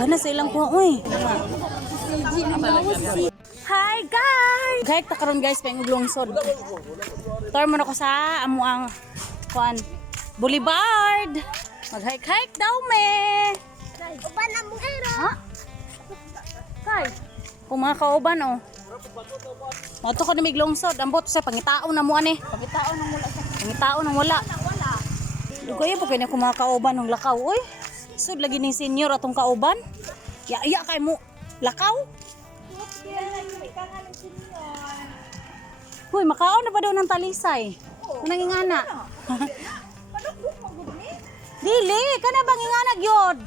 Gana sa ilang kuha, uy. Hi guys! Kahit ta karon guys, pang lungsod. Tor mo na ko sa amuang kuan Boulevard. Mag-hike-hike daw me. Uban na mo era. Ha? Kay, kung mga kauban oh. Mato ko na may lungsod. Ambot sa pangitaon na mo ani. Pangitaon nang wala. Pangitaon nang wala. Dugoy po kanya kung mga kauban ng lakaw, uy. Sud lagi ning senior atong kauban. Ya kay mo lakaw. Hoy, makaon na ba daw ng talisay? Kanang ingana. Dili, kana bang ingana gyud?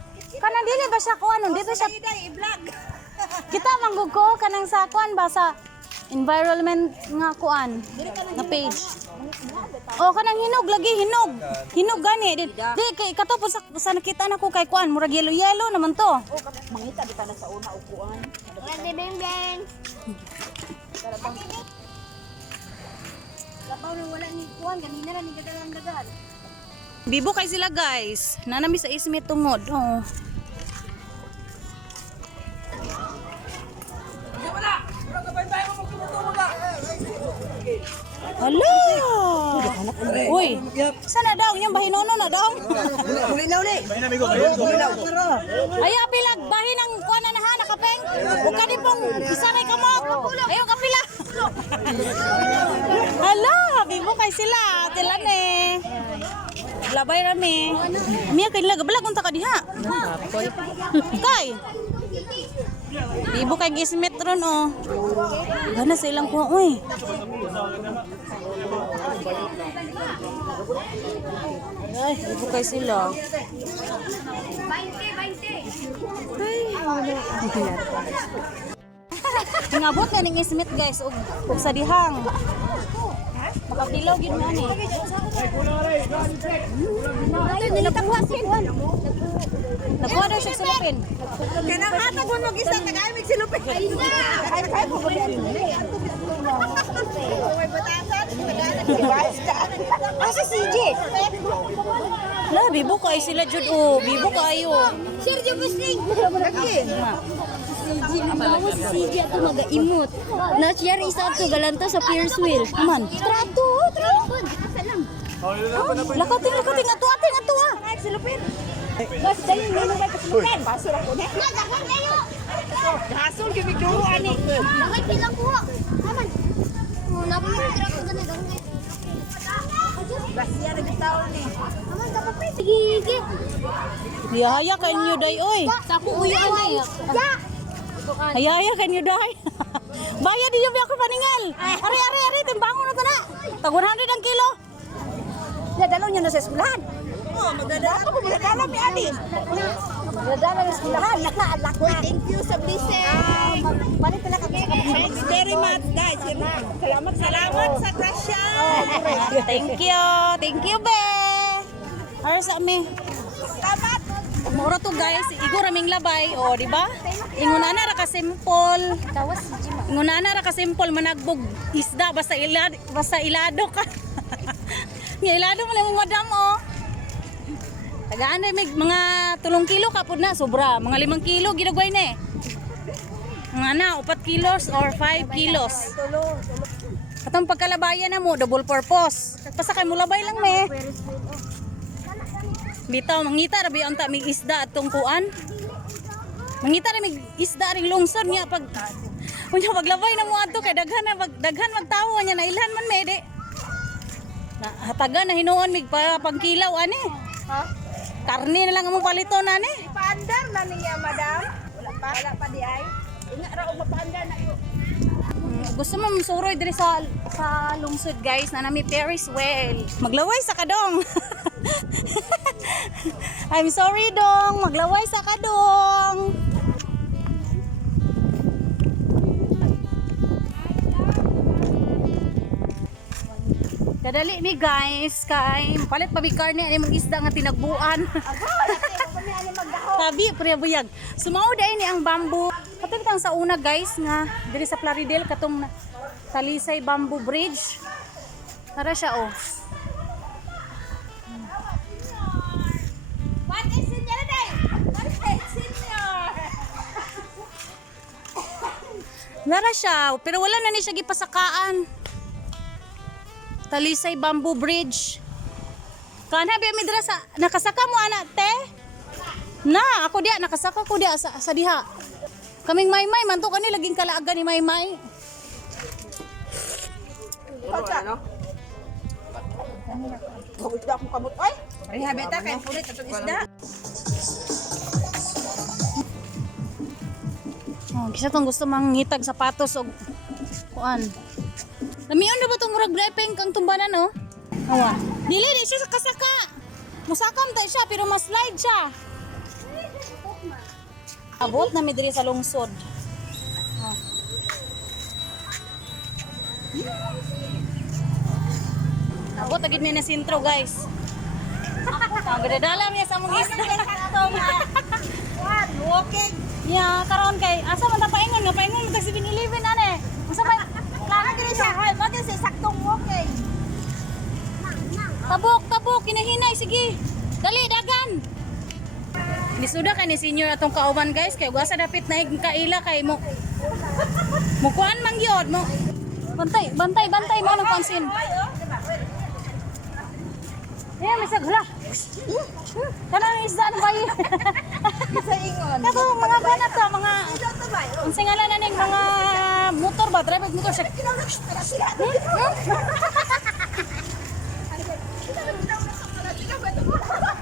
Kanang dili ba siya kuan, di ba siya i-vlog? Kita manggug ko kanang sa kuan ba sa environment nga kuan nga page. Oh, kanang hinog lagi, hinog. Hinog gani. Di kay katopod sa nakita na ko kay kuan, murag yellow naman to. Mangita bitaw na sa una upuan. Ready beng beng. Labaw na wala ni kuan ganina na ni dagan. Bibo kay sila guys. Nanami sa ismit tungod. Oh. Hala! Uy, sana daw yung bahinono na daw. Ay, apilag, bahin ang kuana na ha, nakapeng. Huwag ka din pong isaray ka mo. Ayaw kapila. Hala, bibo kay sila. Tilan eh. Labay rami. Miya kay nila, gabalag unta ka diha. Kay. Bibo kay gismet ron oh. Gana sa ilang kuha, uy. Ay, bibo kay sila. 20. Ngabot na ning ismet guys og sa dihang. Makapilaw gyud man eh. Nakuha daw siya silupin. Kanang hatag mo mag isa taga-imig silupin. Ay ko ba yan? May batasan, taga-imig ka. Asa si CJ? La, bibo kay sila jud oh. Bibo kayo. Sergio Busling. Lagi. CJ ato mag-imot. Na siya isa to galanta sa Pierce Wheel. Aman. Trato. Lakating ato ah. Ay, silupin. Mas dali nino ba kasulupin? Pasok ako na. Nagakon kayo. Gasol kimi duro ani. Dagay bilang ko. Aman. Napakira ko na dagay. Basya nagtaw ni. Aman dapat pa sige. Haya kay inyo day oy. Sa ko uya ni. Ya. Haya kay inyo day. Bayad niyo ba ako paningal? Ari timbangon na to na. Tag 100 ang kilo. Dadalo niyo na sa eskwelahan. Oh, magdadala ko magdadala mi ani. Magdadala sa eskwelahan. Nakalak na. Thank you sa blessing. Palit pala kami. Thanks very much guys. Salamat sa grasya. Thank you be. Ara sa mi. Salamat. Mura to guys, igo raming labay, o di ba? Inguna na ra ka simple. Tawas si Jima. Inguna na ra ka simple managbog isda basta ilado ka. Nga ilado mo lang madam oh. Tagaan na may mga 3 kilo kapod na sobra, mga 5 kilo ginagway na eh. Mga na 4 kilos or 5 kilos. Katong pagkalabayan na mo double purpose. Pasakay mo labay lang me. Bitaw mangita ra biyo anta mig isda atong kuan. Mangita ra mig isda ring lungsod niya pag unya maglabay na mo adto kay daghan magtawo nya na ilhan man mede. Na hatagan na hinuon mig para pagkilaw ani. Ha? Karne na lang among paliton ani. Paandar na niya madam. Wala pa di ay. Inga ra og mapaandar na iyo. Gusto mo masuroy diri sa lungsod guys na nami Ferris wheel. Maglaway sa kadong. I'm sorry dong, maglaway sa kadong. Kadali mi guys kay palit pa mi karne ani mong isda nga tinagbuan. Tabi pre buyag. Sumao dai ni ang bamboo. Katong sa una guys nga diri sa Plaridel katong Talisay Bamboo Bridge. Tara siya oh. What is in your day? What is senior? Nara siya, pero wala na ni siya gipasakaan. Talisay Bamboo Bridge. Kana biya midra sa nakasaka mo anak te? Na, ako diya nakasaka ko diya sa diha. Kaming Maymay man to kani laging kalaagan ni Maymay. Ano? Gawin na akong kamot. Ay! Rehabeta kay pulit atong isda. Oh, kisa tong gusto mangitag sapatos og kuan. Namion na ba tong murag driving kang tumbanan no? Awa. Dili di siya kasaka. Musakam ta siya pero mas slide siya. Abot na mi diri sa lungsod. Oh. Abot agad mi na sintro guys. Ang gadadala mi sa mong isda. Walking. Ya, karon kay asa man ta paingon nga paingon mo tag 7-Eleven ane. Usa ba? Klaro gini siya. Ay, bakit sa saktong walking? Tabok, kinahinay sige. Dali dagan. Lisuda kay ni senior atong kauban guys kay ugasa dapit na kaila kay mo. Mukuan man gyud mo. Bantay mo nang pansin. Yeah, misag hala. Kanang isda na bayi. Sa ingon. Kato mga banat ta mga unsay ngalan na ning mga motor ba driver motor siya.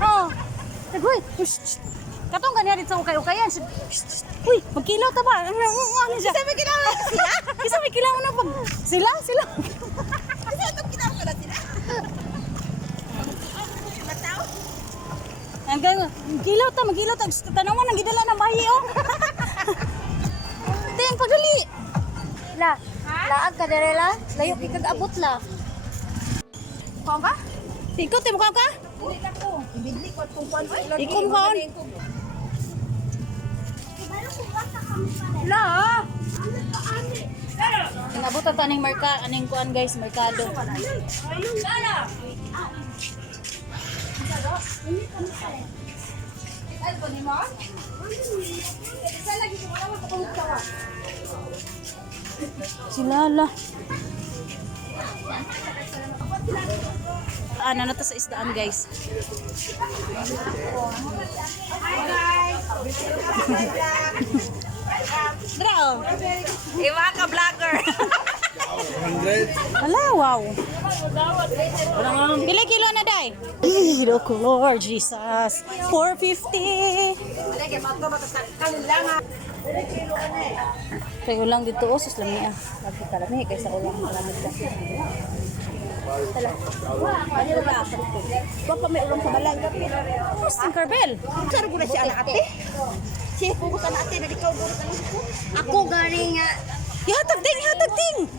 Oh. Tagoy. Katong ganyan dito sa ukay-ukayan. Uy, magkilaw ta ba? Ano siya? Sabi kailangan na sila. Isa may kilaw na pag sila. Kasi itong kailangan ko na sila. Mataw? Hanggang magilaw ta. Tanawan ang gidala ng bayi oh. Ting pagdali. La. Laag ka dere la. Layo ikag abot la. Kau ka? Ikot mo ka? Dili na ko. Ibidli ko itong kwan. Ikon kaon. La. Nabot ta ning aning kuan guys, merkado. Silala. Ano na to sa isdaan guys. Draw. Iwa ka vlogger. Hala, wow. Pili kilo na day? Look, Lord Jesus. 450. Lagi mato sa kanilang. Kaya ulang dito, sus lang niya. Lagi ka lang kaysa ulang malamit ka. Ano ba? Kung pa may ulang sa balang. Mas Tinkerbell. Saro ko na siya anak ate. Siya ko sa ate na ikaw ko. Ako galing nga. Ihatag ting!